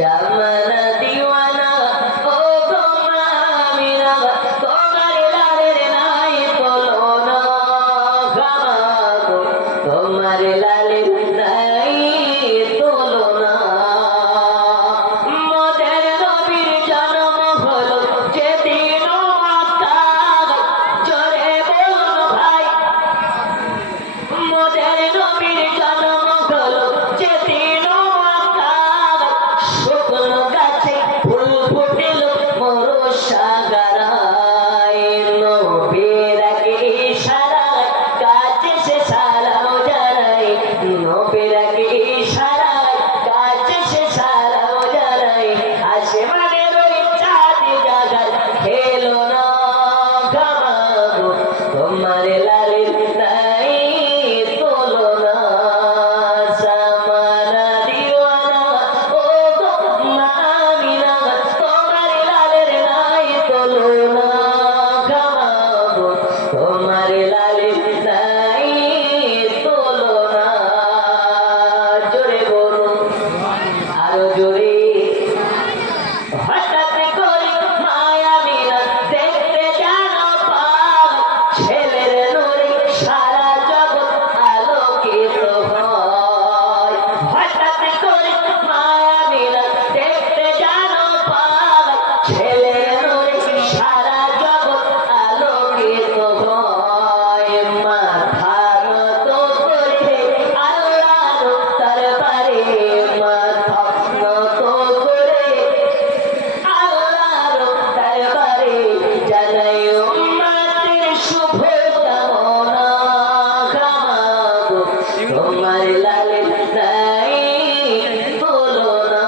জামানা দিওয়ানা ও গোমামিনা তোমার লালের নাই তুলনা গামাগো তোমার লালের নাই তুলনা মোদের নবীর জন্ম হলো যেদিন মক্কায় জোরে বলুন ভাই মোদের নবীর জন্ম হলো যেদিন মক্কায় শুকনো গাছে ফুল ফুটিল মরুসাগরায় নবীর আগে ইশারায় কাছে সে সালাম জানাই নবীর আগে ইশারায় কাছে সে সালাম জানাই আসমানের ওই চাঁদ জাগার খেলো না গামাগো তোমার লালের নাই তুলনা জামানা দিওয়ানা ও গোমামিনা তোমার লালের নাই তুলনা গামাগো তোমার লালের নাই তুলনা জোরে বলুন আরো জোরে হঠাৎ করে মায়াবিনা দেখতে যেন পায় ছেলের নূরে সারা জগৎ আলোকিত হয় হঠাৎ করে মায়াবিনা দেখতে যেন পায় ছেলের নূরে সারা জগৎ আলোকিত হয় মাথা নত করে আল্লাহর দরবারে মাথা নত করে আল্লাহর দরবারে জানাই উম্মতের শুভ কামনা গামাগো তোমার লালের নাই তুলনা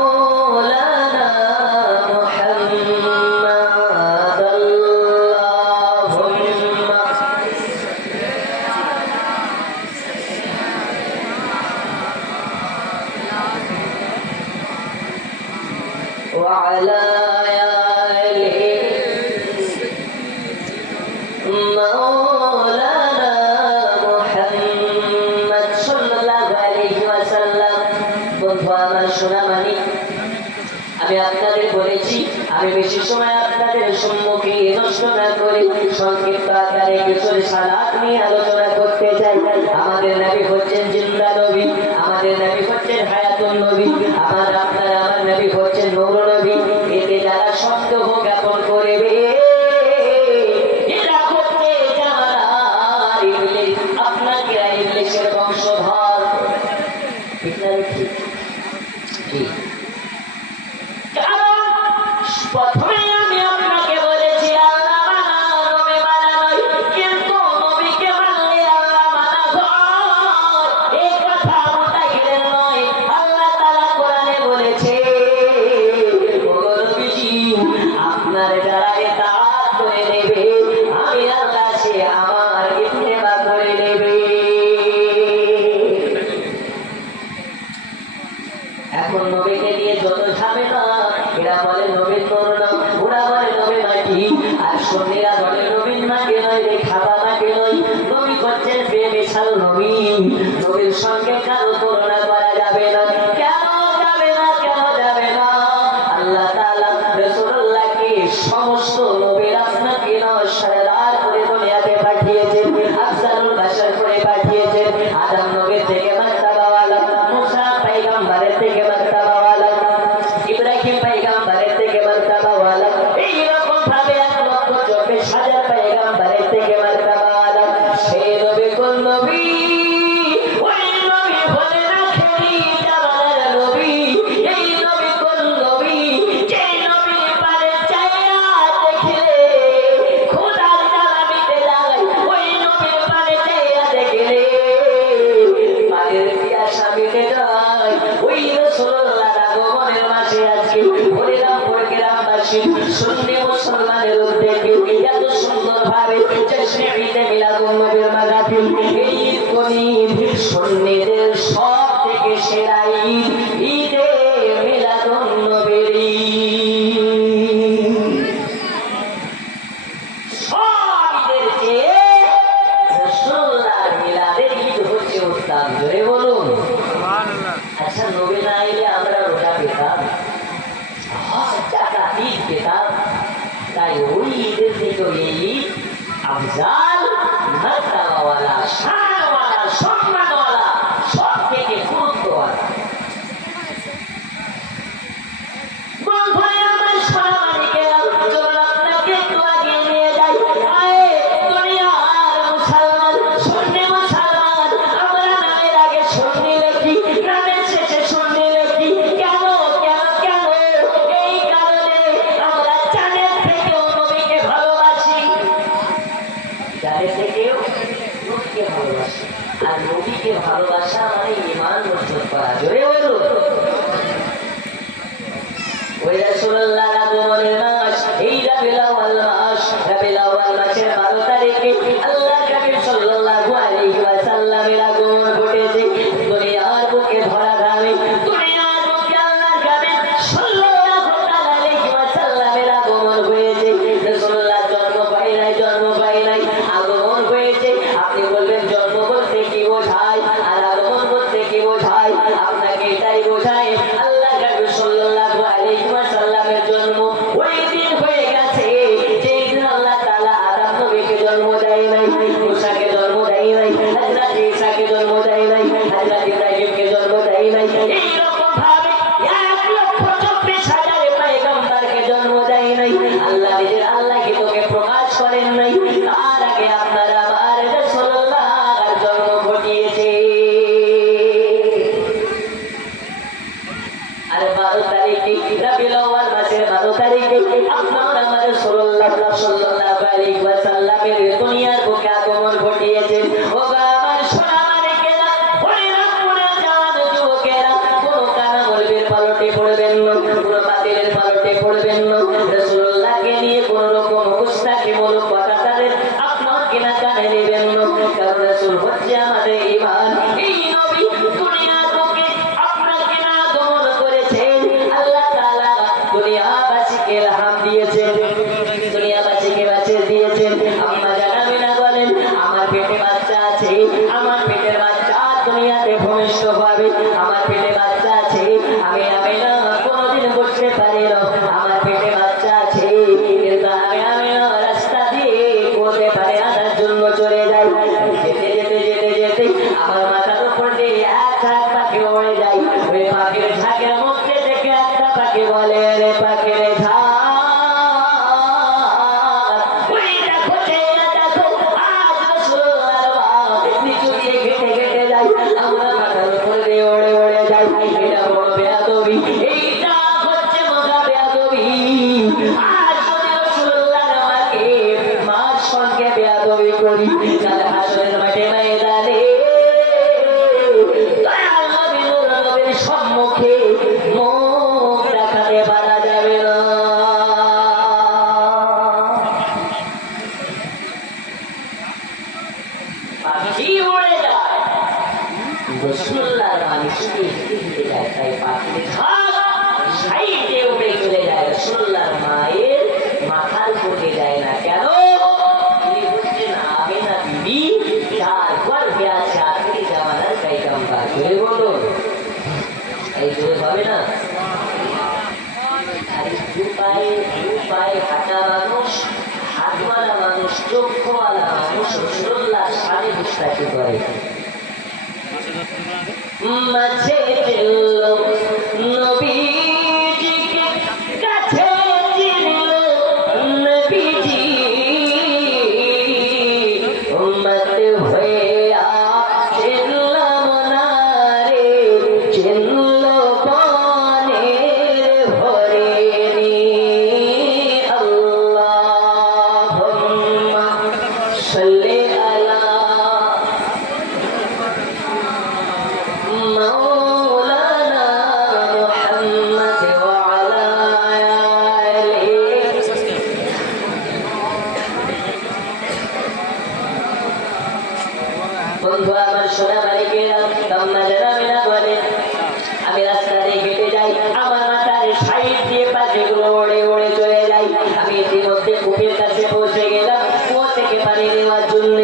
مولانا محمد اللهم وعلى آله مولانا محمد صلى الله عليه وسلم বন্ধু আমার সোনামানি আমি আপনাদের বলেছি আমি বেশি সময় আপনাদের সম্মুখে নষ্ট না করে সংক্ষিপ্ত আকারে কিছু সালাত নিয়ে আলোচনা করতে চাই আমাদের নবী হচ্ছেন জিন্দা নবী আমাদের নবী হচ্ছেন হায়াতুন নবী আমার নবী হচ্ছেন নূর নবী এতে যারা সন্দেহ জ্ঞাপন করবে এরা হচ্ছে জামানার ইবলিস আপনাকে ইবলিসের বংশধর ঠিক না ঠিক প্রথমে আমি আপনাকে বলেছি আল্লাহ মানা নবী মানা নয় কিন্তু নবীকে মানলে আল্লাহ মানা হয় এই কথা মুতাহিদের নয় আল্লাহ তাআলা কোরআনে বলেছে ও নবীজি আপনার যারা ইতাআত করে নেবে আমি আল্লাহ সে আমার ইত্তেবা করে নেবে এখন নবীকে নিয়ে যত ঝামেলা এরা বলে নবীর করোনা ওরা বলে নবী মাটি আর সন্ধ্যেরা বলে নবীর মাটি নয় রে খাবা মাটি নয় নবী করছেন বেমিশাল নবী নবীর সঙ্গে কারো তুলনা করা যাবে না কেন যাবে না আল্লাহ তাআলা রাসূলুল্লাহকে সমস্ত নবীর আপনাকে নশারার করে দুনিয়াতে পাঠিয়েছেন আফজালুল বাশার করে পাঠিয়েছেন আদম নবী থেকে মার্তাবাওয়ালা মুসা পয়গম্বরের থেকে মার্তাবাওয়ালা ইব্রাহিম পয়গম্বরের থেকে মার্তাবাওয়ালা এইরকম ভাবে 1,24,000 পয়গম্বরের থেকে মার্তাবাওয়ালা সেই নবী কোন নবী ওই নবী বলে সব থেকে সেরা ঈদ ঈদে মিলাদুন নবীর ঈদ। সব ঈদের চেয়ে রাসূলুল্লাহর মিলাদের ঈদ হচ্ছে উত্তম। জোরে বলুন। আচ্ছা, নবী না এলে আমরা রোজা পেতাম, টাকা ঈদ পেতাম, তাই ওই ঈদের থেকে এই ঈদ আফজাল, মর্তবাওয়ালা, শানওয়ালা, সম্মানওয়ালা, সব থেকে গুরুত্বওয়ালা। বন্ধুরা আমার, সোনামানিকেরা, চলুন আপনাকে একটু আগিয়ে নিয়ে যাই। আয়ে দুনিয়ার মুসলমান, সুন্নি মুসলমান, আমরা নামের আগে সুন্নি লিখি, নামের শেষে সুন্নি লিখি। কেন কেন কেন? এই কারণে আমরা জানের থেকেও নবীকে ভালোবাসি, জানের থেকেও নবীকে ভালোবাসি। আর নবীকে ভালোবাসা মানে ঈমান মজবুত করা। জোরে বলুন। ওই রাসূলুল্লাহর আগমনের মাস এই রাবিউল আউয়াল মাস। রাবিউল আউয়াল মাসের 12 তারিখে আল্লাহর নবী সাল্লাল্লাহু আলাইহি ওয়াসাল্লামের আগমন ঘটেছে দুনিয়ার বুকে ভরা ঘামে। দুনিয়ার বুকে আল্লাহর নবী সাল্লাল্লাহু আলাইহি ওয়াসাল্লামের আগমন হয়েছে। রাসূলুল্লাহ জন্ম পায় নাই, আগমন হয়েছে। আপনি বলবেন জন্ম বলতে কি বোঝায় আর আগমন বলতে কি বোঝায়? আপনাকে এটাই বোঝায় আল্লাহর নবী সাল্লাল্লাহু আলাইহি ওয়াসাল্লামের জন্ম ওই দিন হয়ে গেছে যেই দিন আল্লাহ তাআলা আদম নবীকে জন্ম দেয় নাই, মূসাকে জন্ম দেয় নাই, হযরত ঈসাকে জন্ম দেয় নাই, হযরত ইব্রাহিমকে জন্ম দেয় নাই। এইরকম ভাবে 1,24,000 পয়গম্বরকে জন্ম দেয় নাই। আল্লাহ নিজের আল্লাহকে তোকে প্রকাশ করেন নাই, তার আগে আপনার আমার রাসূলুল্লাহর জন্ম ঘটিয়েছে। আর 12 তারিখে রাবিউল আউয়াল মাসের 12 তারিখে আপনার আমার রাসূলুল্লাহ সাল্লাল্লাহু আলাইহি ওয়াসাল্লামের দুনিয়ার বুকে আগমন ঘটিয়েছেন। ও আমার সোনামানিকেরা, হরিরামপুরে যাওয়ার যুবকেরা, কোনো কানামলবির পালটে পড়বেন না, কোনো বাতিলের পালটে পড়বেন না। রাসূলুল্লাহকে নিয়ে কোনো রকম মুস্তাকিমূলক কথা তাদের আপনার কিনা কানে নেবেন না, কারণ রাসূল হচ্ছে আমাদের ঈমান। এই নবী দুনিয়ার বুকে আপনার কিনা আগমন করেছেন। আল্লাহ তাআলা দুনিয়াবাসীকে ইলহাম দিয়েছেন, দুনিয়াবাসীকে বাঁচিয়ে দিয়েছেন। আম্মা জান আমিনা বলেন, আমার পেটে বাচ্চা আছে, আমার পেটের বাচ্চা দুনিয়াতে ভূমিষ্ঠ হবে। আমার পেটে বাচ্চা আছে, আমি আমিনা কোনোদিন বুঝতে পারি না আমার পেটে বাচ্চা আছে, কিন্তু আমি আমিনা রাস্তা দিয়ে বলতে পারে আসার জন্য চলে যাই। যেতে যেতে যেতে যেতে আমার মাথার উপর দিয়ে এক ঝাঁক পাখি উড়ে যায়। ওই পাখির ঝাঁকের মধ্যে থেকে একটা পাখি বলে, রে পাখির ঝাঁক, ওই দেখো চেয়ে দেখো, আজ রাসূলুল্লাহর বাপ নিচু দিয়ে ঘেটে ঘেটে যায়, আমরা মাথার উপর দিয়ে উড়ে উড়ে যাই। এটা বড় বেয়াদবি, এইটা হচ্ছে মজা বেয়াদবি। আজ যদি রাসূলুল্লাহর মাকে মার সঙ্গে বেয়াদবি করি, তাহলে হাসরের মাঠে ময়দানে দয়াল নবী নূর নবীর সম্মুখে মুখ দেখাতে পারা যাবে না। পাখি উড়ে যায়, রাসূলুল্লাহর বাণী শুনে হেঁটে হেঁটে যায়, তাই পাখির ঝাঁক সাইডে উড়ে চলে যায়, রাসূলুল্লাহর মায়ের মাথার উপরে যায় না। কেন? তিনি হচ্ছেন আমিনা বিবি, যার গর্ভে আছে আখিরি জামানার পয়গম্বর। জোরে বলুন। এই জোরে হবে না? আর দু পায়ে হাঁটা মানুষ, হাতওয়ালা মানুষ, চক্ষুওয়ালা মানুষ রাসূলুল্লাহর সামনে গুস্তাখি করে। মাঝে পেল নবীজিকে, কাছে চিনল নবীজি, উম্মত হয়ে চিনলাম না রে, চিনল পানের ভরে নি। আল্লাহুম্মা সাল্লি আলা মাওলানা জানাবেনা বলে আমি রাস্তা দিয়ে হেঁটে যাই, আমার মাথার সাইড দিয়ে পাখিগুলো ওড়ে ওড়ে চলে যাই। আমি ইতিমধ্যে কূপের কাছে পৌঁছে গেলাম কুয়ো থেকে পানি নেওয়ার জন্য।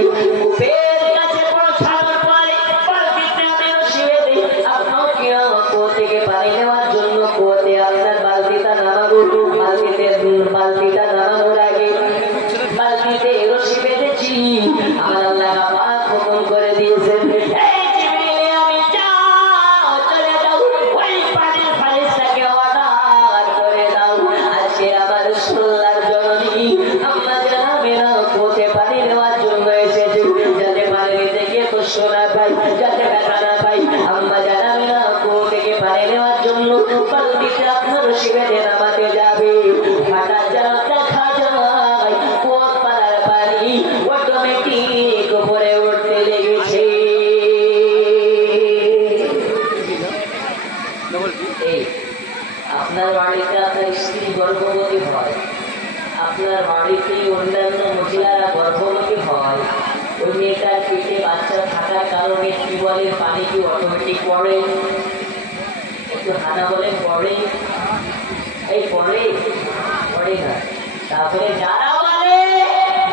কূপের কাছে পৌঁছানোর পরে বালতিতে আমি রশি বেঁধে আপনার কুয়ো থেকে পানি নেওয়ার জন্য কুয়োতে আপনার বালতিটা নামাবো। বালতিটা নামানোর আগে বালতিতে রশি বেঁধেছি। আমার আল্লাহ পাক হুকুম করে দিয়েছেন, এই জিবরিল আমি যাও চলে যাও ওই পানির ফারিস্তাকে অর্ডার করে দাও আজকে আমার রাসূলুল্লাহর জননী আম্মা জানাবেনা কুয়োতে পানি নেওয়ার জন্য এসেছে, যাতে পানি নিতে গিয়ে কষ্ট না পাই, যাতে ব্যথা না পাই। আম্মা জানাবেনা কুয়ো থেকে পানি নেওয়ার জন্য বালতিতে আপনার রশি বেঁধে নামাতে যাবে। হঠাৎ যেন দেখা যায় কুয়োর পাড়ার পানি অটোমেটিক উপরে উঠতে লেগেছে। এই আপনার বাড়িতে আপনার স্ত্রী গর্ভবতী হয়, আপনার বাড়িতে অন্যান্য মহিলারা গর্ভবতী হয়, ওই মেয়েটার পেটে বাচ্চা থাকার কারণে টিউবওয়েলের পানি কি অটোমেটিক পড়ে? একটু হানা বলে পড়ে? এই পড়ে পড়ে না। তারপরে যারা বলে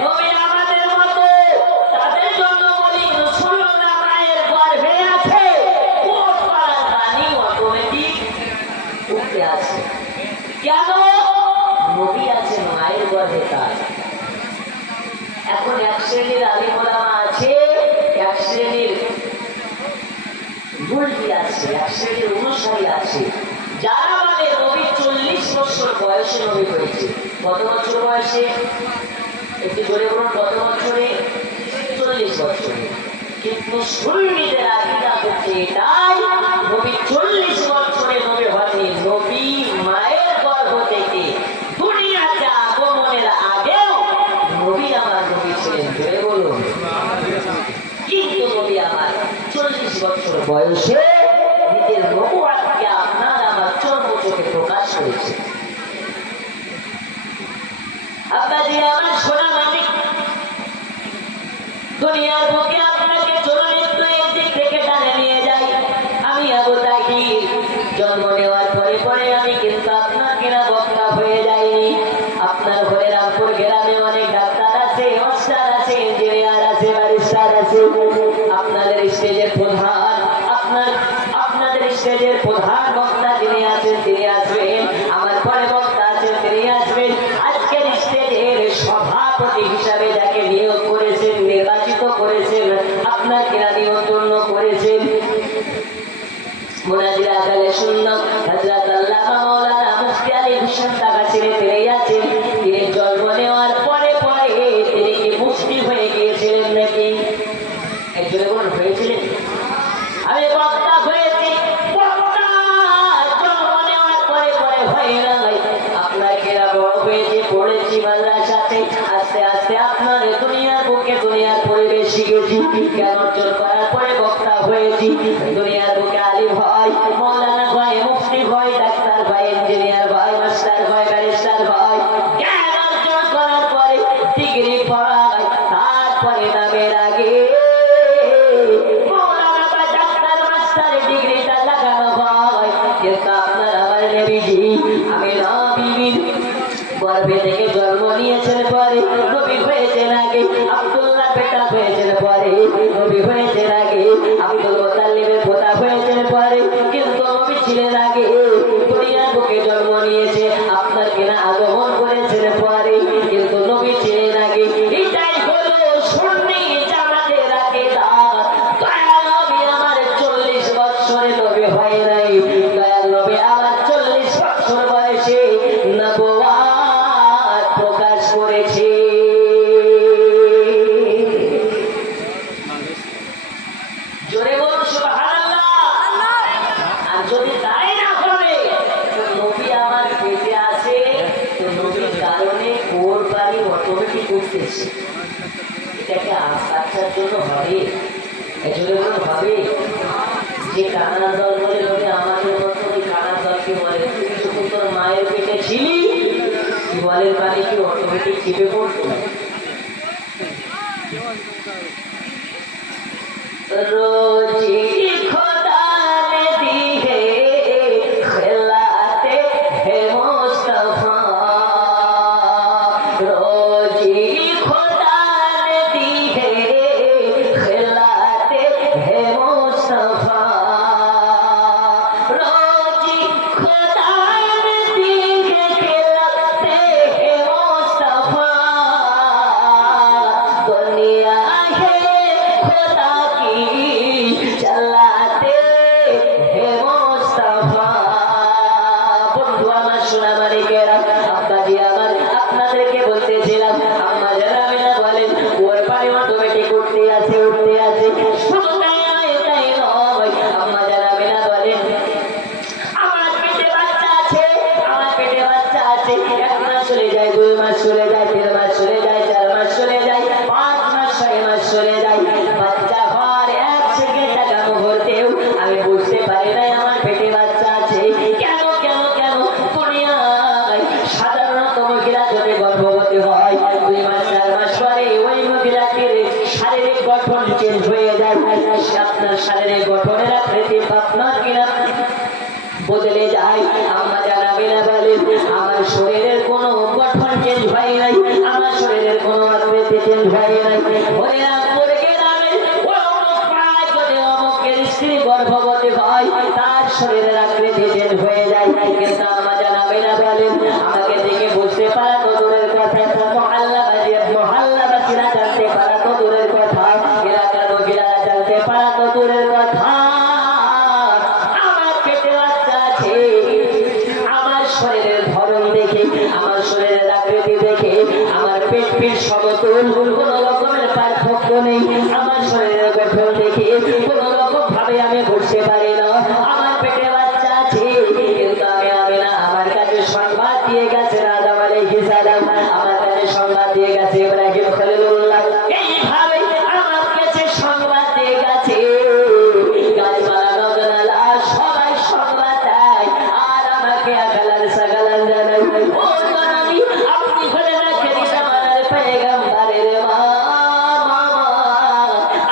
নবী আমাদের মতো, তাদের জন্য বলি রাসূলুল্লাহ মায়ের গর্ভে আছে, কোট পাড়ার পানি অটোমেটিক উঠতে আছে। কেন? নবী আছে মায়ের গর্ভে তার। এখন এক শ্রেণীর আলিম ওলামা আছে, এক শ্রেণীর মুরগি আছে, এক শ্রেণীর অনুসারী আছে, যারা বলে নবী 40 বছর বয়সে নবী হয়েছে। কত বছর বয়সে? একটু জোরে বলুন, কত বছরে? 40 বছরে। কিন্তু সুন্নিদের আকীদা হচ্ছে এটাই, নবী 40 বছরে নবী হননি, নবী মায়ের গর্ভ থেকে দুনিয়াতে আগমনের আগেও নবী আমার নবী ছিলেন। জোরে বলুন। কিন্তু নবী আমার 40 বছর বয়সে নিজের নবুয়াতকে আপনার আমার চর্ম চোখে প্রকাশ করেছে। আব্বাজি আমার সোনা মানিক, দুনিয়ার বুকে আপনাকে চলনিত্য এই দিক থেকে টানে নিয়ে যাই। আমি আবু তাহির জন্ম নেওয়ার পরে পরে আমি কিন্তু আপনার কেনা বক্তা হয়ে যাইনি। আপনার ঘরে রামপুর গ্রামে অনেক ডাক্তার আছে, মাস্টার আছে, ইঞ্জিনিয়ার আছে, ব্যারিস্টার আছে। আপনাদের স্টেজের প্রধান, আপনাদের স্টেজের প্রধান বক্তা যিনি আছেন তিনি আসবেন, আমার পরে বক্তা আছেন তিনি আসবেন। আজকের স্টেজের সভাপতি হিসাবে যাকে নিয়োগ করেছেন, নির্বাচিত করেছেন, আপনার কেনা নিমন্ত্রণ করেছেন, মুনাজিরা আকালে শুনলাম হযরত আল্লামা মাওলানা মুফতি আলী হোসেন তাকাসিরে তিনি আছেন। তিনি জন্ম নেওয়ার পরে পরে তিনি কি মুফতি হয়ে গিয়েছিলেন নাকি? একজনে বলুন হয়েছিলেন? আমি বক্তা হয়েছি, বক্তা জন্ম নেওয়ার পরে পরে হয় নাই। আপনার কেরা বড় হয়েছে, পড়েছি মাদ্রাসাতে, আস্তে আস্তে আপনার দুনিয়ার বুকে দুনিয়ার পরিবেশ শিখেছি, জ্ঞান অর্জন করার পরে বক্তা হয়েছি। দুনিয়ার বুকে আলিম হয়, মৌলানা হয়, মুফতি হয়, ডাক্তার হয়, ইঞ্জিনিয়ার হয়, মাস্টার হয়, ব্যারিস্টার হয়। জ্ঞান অর্জন করার পরে ডিগ্রি পড়ায়, তারপরে নামের আগে মৌলানা বা ডাক্তার মাস্টার ডিগ্রিটা লাগানো হয়। কিন্তু আপনার আমার নবীজি আমি নবীর গর্ভে থেকে জন্ম নিয়েছেন পরে নবী হয়েছেন আগে, আব্দুল্লাহ বেটা হয়েছেন পরে নবী হয়েছেন আগে, আব্দুল মুতাল্লিবের পোতা হয়েছেন পরে, কিন্তু নবী ছিলেন আগে। দুনিয়ার বুকে জন্ম নিয়েছে, আপনার কিনা আগমন করেছেন পরে, কিন্তু নবী ছিলেন আগে। এটাই হলো সুন্নি জামাতের আকীদা। দয়াল নবী আমার 40 বছরে নবী হয় নাই, দয়াল নবী আমার 40 বছর বয়সে নবুয়াত প্রকাশ করেছে। জোরে বলুন সুবহানাল্লাহ। আর যদি তাই না হবে তো নবী আমার পেটে আছে, তো নবীর কারণে ওর বাড়ি অটোমেটিক উঠতেছে। এটাকে বাচ্চার জন্য হবে? জোরে বলুন হবে? যে কানার দল বলে নবী আমাদের মতো, ওই কানার দলকে বলে তুমি যখন তোর মায়ের পেটে ছিলি টিউবওয়েলের পানি কি অটোমেটিক টিপে পড়তো? রোজি খোদা আকৃতি আপনার কিনা বদলে যায়। আম্মা জানাবে না বলে আমার শরীরের কোনো গঠন চেঞ্জ হয় নাই, আমার শরীরের কোনো আকৃতি চেঞ্জ হয় নাই। ওরে পড়ে গেলামে অমুকের স্ত্রী গর্ভবতী হয়, তার শরীরের আকৃতি চেঞ্জ হয়ে যায়। কিন্তু আম্মা জানাবে না বলে আমাকে দেখে বুঝতে পারা তো দূরের কথা, মহল্লাবাসীরা জানতে পারা তো দূরের কথা, এলাকার মহিলারা জানতে পারা তো দূরের কথা। আমার পেটে বাচ্চা আছে, আমার শরীরের ধরন দেখে, আমার শরীরের আকৃতি দেখে আমার পেট পিঠ সমতুল, কোন রকমের পার্থক্য নেই। আমার শরীরের গঠন দেখে কোন রকম ভাবে আমি বুঝতে পারি না আমার পেটে বাচ্চা আছে। কিন্তু আমি না, আমার কাছে সংবাদ দিয়ে গেছে আদম আলাইহিস সালাম, আমার কাছে সংবাদ দিয়ে গেছে ইব্রাহিম খলিলুল্লাহ, এইভাবে আমার কাছে সংবাদ দিয়ে গেছে গাছপালা নদনালা সবাই সংবাদ দেয় আর আমাকে আগালান সাগালান জানাই। ও জানানি আপনি হলেন আখেরি জামানার পয়গম্বরের মা,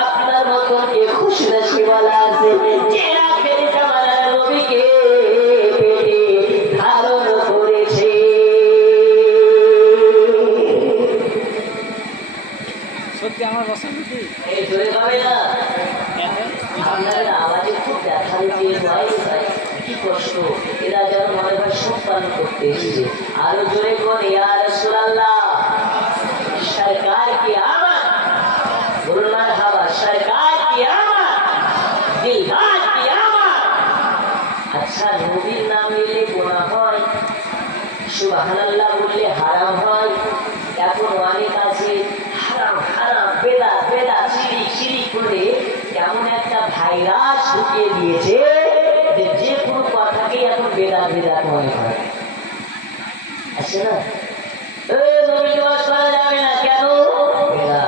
আপনার মতন কে খুশনসিব বলা আছে যে আখেরি জামানার নবীকে পেটে ধারণ করেছে। সত্যি আমার পছন্দ কি এই জোরে হবে না, আপনাদের আওয়াজে খুব দেখা দিতে হয়, কি কষ্ট। এরা যেন মনে হয় সব পালন করতে এসেছে। আরো জোরে করে ইয়া রাসূলুল্লাহ, সরকার কি আমার, বলুন মারহাবা, সরকার কি আমার, দিলদার কি আমার। আচ্ছা, নবীর নাম নিলে গুনাহ হয়, সুবহানাল্লাহ বললে হারাম হয়। এখন অনেক আছে হারাম হারাম বেদা বেদা শিরিক শিরিক করে এমন একটা ভাইরাস ঢুকিয়ে দিয়েছে যে যে কোনো কথাকেই এখন বেদা বেদা মনে হয়। আছে না, নবীকে বাস করা যাবে না কেন, বেদা।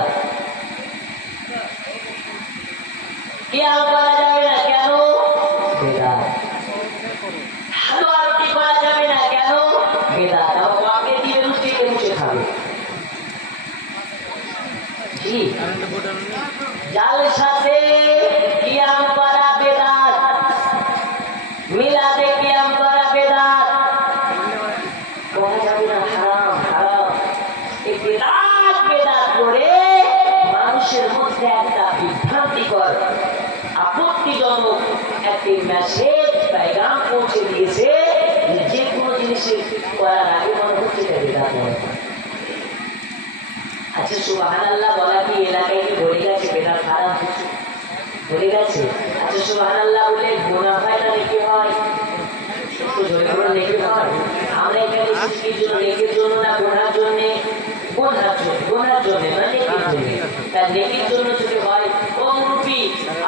কিয়াম করা যাবে না কেন, বেদা। হালুয়া রুটি করা যাবে না কেন, বেদা। তাও বাপকে দিয়ে রুটিকে মুছে খাবে। জি, জালসাতে কিয়াম করা বেদাত, মিলাদে কিয়াম করা বেদাত, করা যাবে না, হারাম হারাম। এই বেদাত বেদাত করে মানুষের মধ্যে একটা বিভ্রান্তিকর আপত্তিজনক একটি মেসেজ পেগাম পৌঁছে দিয়েছে যে কোনো জিনিসের করার আগে মনে হচ্ছে এটা বেদাত মনে হয়। আচ্ছা, সুবহানাল্লাহ বলা কি এলাকায় কি বলে গেছে বেদাত হারাম বলে গেছে? আচ্ছা, সুবহানাল্লাহ বলে গুনাহ হয় না নেকি হয়? একটু জোরে করে নেকি হয়? আমরা এখানে এসেছি কি জন্য, নেকির জন্য না গুনার জন্য? গুনার জন্য না নেকির জন্য। তার নেকির জন্য যদি হয়, ও মুরব্বি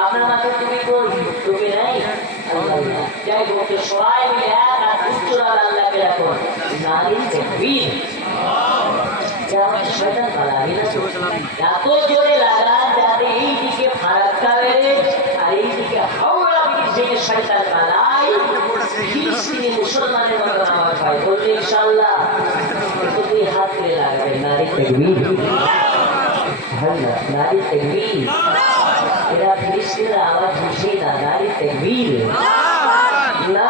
আপনার মাথায় তুমি কোন টুপি নাই? আল্লাহ, যাই হোক, সবাই মিলে এক হাত উচ্চ আল্লাহকে রাখো, নারী তাকবীর। শয়তান পালাবি না, এত জোরে লাগান যাতে এই দিকে ফারাক্কা বেড়ে আর এই দিকে হাওড়া ব্রিজ থেকে শয়তান পালায়, ফিলিস্তিনি মুসলমানের মতো নামাজ হয়। বললে ইনশাআল্লাহ একটু দুই হাত করে লাগাবে, নারী তাকবীর, নারী তাকবীর। এরা ফিলিস্তিনের আওয়াজ বুঝেই না, নারী তাকবীর না।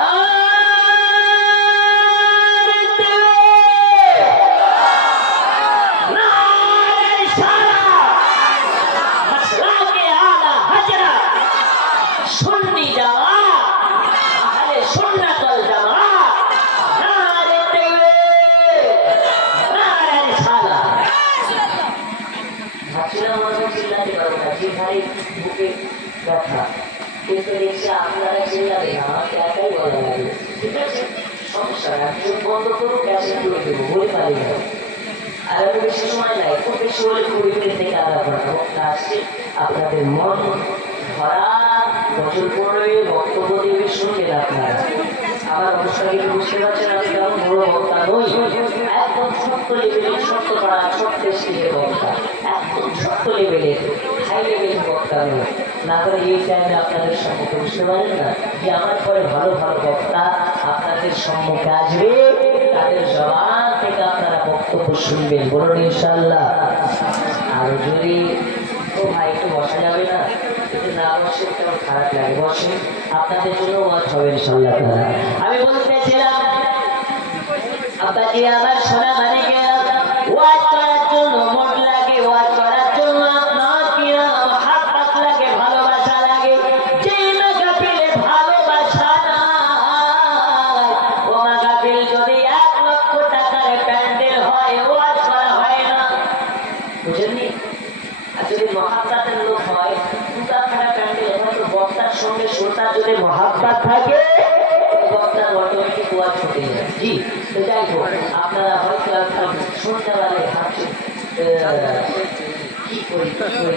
কিন্তু দেখছি আপনারা চিল্লাবে না, আমাকে একাই বলা লাগে। ঠিক আছে, সমস্যা না, চোখ বন্ধ করুক, ক্যাসেট তুলে দেবো, বলে পারি না। আর আমি বেশি সময় নাই, খুব বেশি হলে 20 মিনিট থেকে আধা ঘন্টা বক্তা আসছে। আপনাদের মন ভরা বছর পরে বক্তব্য দেবে, শুনবেন আপনারা। আমার অনুষ্ঠানকে বুঝতে পারছেন আমি কেমন বড় বক্তা নই, একদম ছোট্ট লেভেলের, ছোট্ট পাড়া, ছোট্ট স্টেজের বক্তা, একদম ছোট্ট লেভেলের, হাই লেভেলের বক্তা নই। না করে এই টাইমে আপনাদের সম্মুখে বুঝতে পারেন না যে আমার পরে ভালো ভালো বক্তা আপনাদের সম্মুখে আসবে, তাদের জবান থেকে আপনারা বক্তব্য শুনবেন, বলুন ইনশাআল্লাহ। আর যদি ও ভাই একটু বসা যাবে না, একটু না বসে অনেক খারাপ লাগে। বসে আপনাদের জন্য ওয়াজ হবে ইনশাআল্লাহ তাআলা। আমি বলতেছিলাম আব্বাজি আমার সোনা মানিকেরা, ওয়াজ করার জন্য মন লাগে, ওয়াজ করার জন্য আপনার কি মহাব্বত লাগে, ভালোবাসা লাগে। যে মাহফিলে ভালোবাসা নাই, ও মাহফিল যদি 1 লক্ষ টাকার প্যান্ডেল হয়, ওয়াজ করা হয় না। বুঝেননি? আর যদি মহাব্বতের লোক হয়, দুটা খানা প্যান্ডেল হয়তো বক্তার সঙ্গে শ্রোতার যদি মহাব্বত থাকে, বক্তার অটোমেটিক ওয়াজ ছুটে যায়। জি, তো যাই হোক, আপনারা হয়তো এখন সন্ধ্যাবেলায় ভাবছেন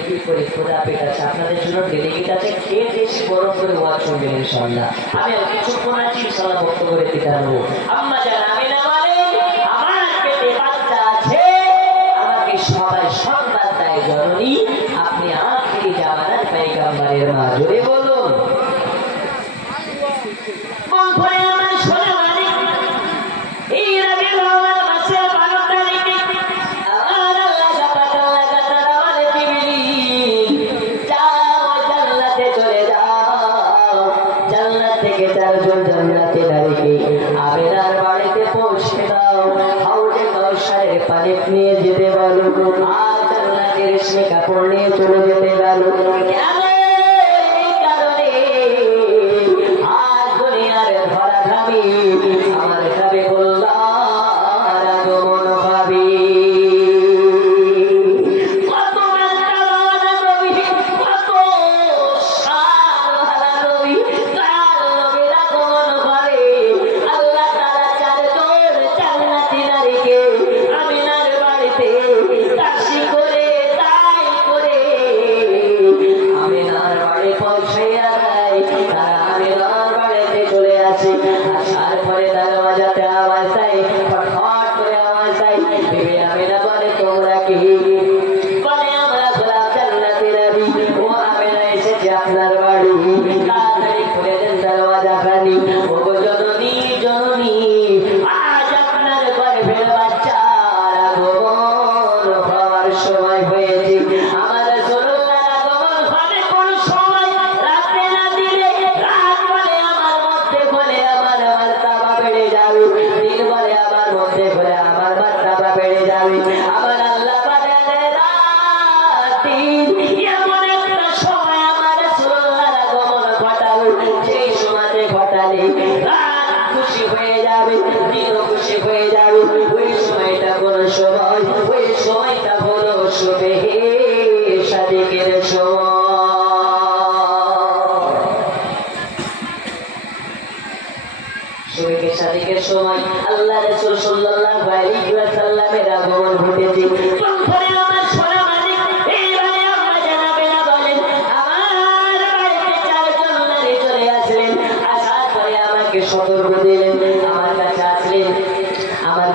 কি করি খোদা পেট আছে। আপনাদের জন্য ডেলিগেট আছে, খেয়ে বেশি গরম করে ওয়াজ শুনবেন ইনশাআল্লাহ। আমি আর কিছুক্ষণ আছি, ইনশাআল্লাহ বক্তব্য দিতে পারবো। আম্মা জান আমিনা বলেন, আমার পেটে বাচ্চা আছে, আমাকে সবাই সংবাদ দেয় জননী আপনি আখিরি জামানার পয়গম্বরের মা। জোরে বলুন। মন ভরে আমার সোনা মানিক, এই রবিউল আউয়াল মাসের 12 তারিখে আমার আল্লাহ পাক আল্লাহ তাআলা বলে জিবরিল যাও জান্নাতে চলে যাও, জান্নাত থেকে 4 জন জান্নাতে নারীকে আমিনার বাড়িতে পৌঁছে দাও, হাউজে কাউসারের পানি নিয়ে যেতে বলো, আর জান্নাতের রেশমি কাপড় নিয়ে চলে যেতে বলো। আমার খাবে গোল্লার আগমন ভাবি। কত মানতাওয়ালা নবী, কত শানওয়ালা নবী, কাল নবীর আগমন ভাবে। আল্লাহ তাআলা 4 জন জান্নাতি নারীকে আমিনার বাড়িতে তাকসি করে তাই করে আমিনার বাড়ি পৌঁছাইয়া দেয়। তারা আমিনার বাড়িতে চলে আসে। আসার পরে দরওয়াজাতে আওয়াজ দেয়, ফটফট করে আওয়াজ দেয়। বিবি আমিনা বলে তোমরা কি? বলে আমরা গোলাপ জান্নাতি নবী, ও আমিনা এসেছে আপনার বাড়ি, তাড়াতাড়ি খুলে দেন দরওয়াজাখানি। ও গো জননী জননী, আজ আপনার গর্ভের বাচ্চার আগমন হওয়ার সময় হয়েছে। আমার রাসূলুল্লাহর আগমন হবে কোন সময়? রাতে না দিলে রাত বলে আমার মধ্যে বলে আমার মারতাবা বেড়ে যাবে, দিন বলে আমার মধ্যে বলে আমার মারতাবা বেড়ে যাবে। আমার আল্লাহ বলে রাত দিন এমন একটা সময় আমার রাসূলুল্লাহর আগমন ঘটাবে, সেই সময়তে ঘটালে রাত খুশি হয়ে যাবে, দিনও খুশি হয়ে যাবে। ওই সময়টা কোন সময়? ওই সময়টা হলো শুভে সাদিকের সময়। শুভে সাদিকের সময় আল্লাহ রাসূল সাল্লাল্লাহু আলাইহি ওয়াসাল্লামের আগমন ঘটেছে। তখন আমার সোনা মানিক, এইবারে আম্মা জানাবেনা বলেন, আমার বাড়িতে 4 জন নারী চলে আসলেন। আসার পরে আমাকে সতর্ক দিলেন, আমার কাছে আসলেন, আমার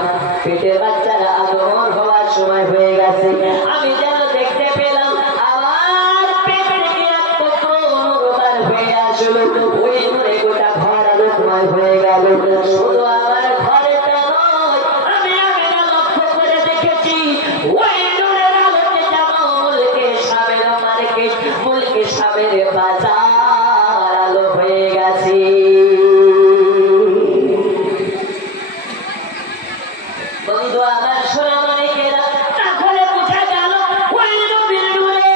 পেটের বাচ্চার আগমন হওয়ার সময় হয়ে গেছে। আমি যেন দেখতে পেলাম আমার পেট থেকে এক টুকরো নূর বার হয়ে আসলো। ওই নূরে গোটা ঘর আলোকময় হয়ে গেল। শুধু আমার ঘরেটা নয়, আমি আমিনা লক্ষ্য করে দেখেছি ওই নূরের আলোকে যেন মুলকে সাবের মার্কেট, মুলকে সাবের বাজার আলো হয়ে গেছে। বন্ধু আমার সোনা মানিকেরা, তাহলে বোঝা গেল ওই নবীর নূরে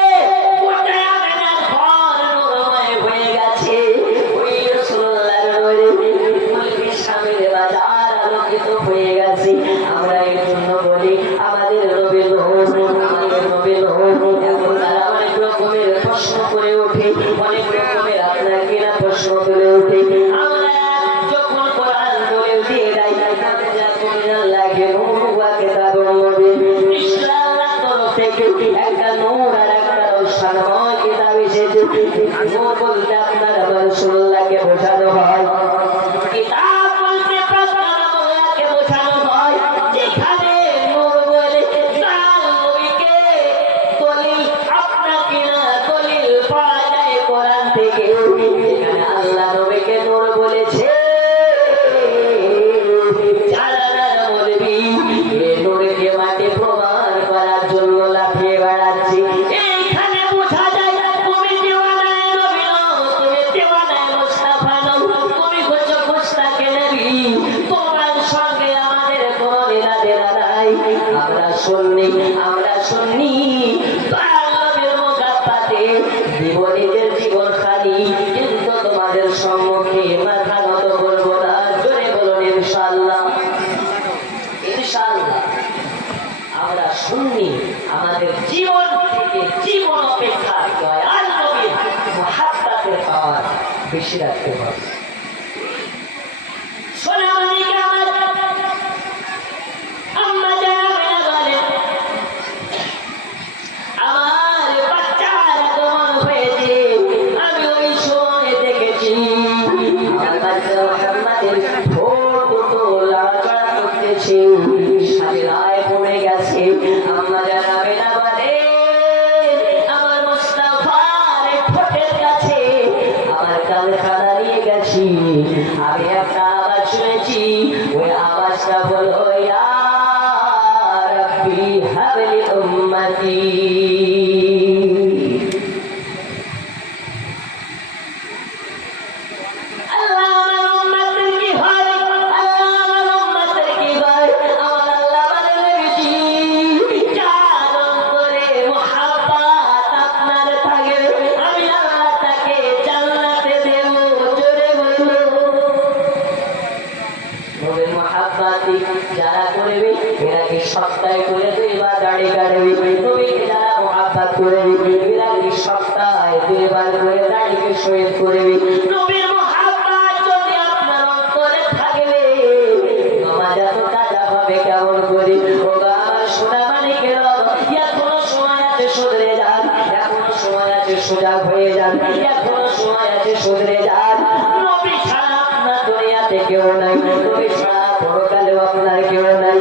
গোটা আমিনার ঘর নূরময় হয়ে গেছে। ওই রাসূলুল্লাহর নূরে মুলকে সাবের বাজার আলোকিত হয়ে গেছে। আমরা এর জন্য বলি আমাদের নবীর নূর, আমাদের নবীর নূর। এখন তারা অনেক রকমের প্রশ্ন করে ওঠে, অনেক রকমের আপনার কিনা প্রশ্ন করে ওঠে। আমরা যখন কোরআন ধরে দিয়ে যাই, তাদের যা কোরআন লাগে নূর ওয়া কিতাবুল মুবিন, নিশ্চয় আল্লাহর তরফ থেকে একটা নূর আর একটা রোশনময় কিতাব এসেছে। নূর বলতে আপনার আমার রাসূলুল্লাহকে বোঝানো হয়, কিতাব বলতে প্রজ্ঞান আল্লাহকে বোঝানো হয়। যেখানে নূর বলে তার নবীকে দলিল, আপনাকে না দলিল পাওয়া যায় কোরআন থেকে। যেখানে আল্লাহ নবীকে নূর বলেছে, জালালার মৌলবী এ নূরকে মাটি প্রমাণ করার জন্য লাফিয়ে বেড়াচ্ছে। এইখানে বোঝা যায় তুমি দিওয়ানায় নবী নও, মুখে মাথা নত করবো না। জোরে বলুন ইনশাআল্লাহ। ইনশাআল্লাহ আমরা শুনি আমাদের জীবন থেকে জীবন অপেক্ষা দয়াল নবীর মুহাব্বতের পাওয়ার বেশি রাখতে হবে। সোনামণিকে আমার আম্মা জানেরা বলেন, আমার বাচ্চার আগমন হয়েছে, আমি ওই সময় দেখেছি আমার বাচ্চা মুহাম্মাদের ঠোঁট দুটো লাড়াচাড়া করতেছে, সাজদায় পড়ে গেছে। আম্মা জানেরা বলে, আমার মুস্তাফার ঠোঁটের কাছে আমার কানখানা নিয়ে গেছি, আমি একটা আওয়াজ শুনেছি, ওই আওয়াজটা হলো ইয়া রাব্বি হাবলি উম্মতি। আল্লাহ আমার উম্মতের কি হয়, আল্লাহ আমার উম্মতের কি হয়। আমার আল্লাহ বলেন নবীজি, যার অন্তরে মুহাব্বত আপনার থাকে, আমি আল্লাহ তাকে জান্নাতে দেব। জোরে বলুন। নবীর মুহাব্বত যারা করবে এরা কি সপ্তাহে করে দুইবার দাড়ি কাটবে। নবীকে যারা মুহাব্বত করবে এরা কি সপ্তাহে দুইবার করে দাড়িকে শহীদ করবে। নবীর মুহাব্বত যদি আপনার অন্তরে থাকবে, নামাজ এত কাজা হবে কেমন করে? ও আমার সোনামণিকের এখনো সময় আছে, শুধরে যান। এখনো সময় আছে, সজাগ হয়ে যান। এখনো সময় আছে, শুধরে যান। নবী ছাড়া আপনার দুনিয়াতে কেউ নাই, নবী ছাড়া পরকালেও আপনার কেউ নাই।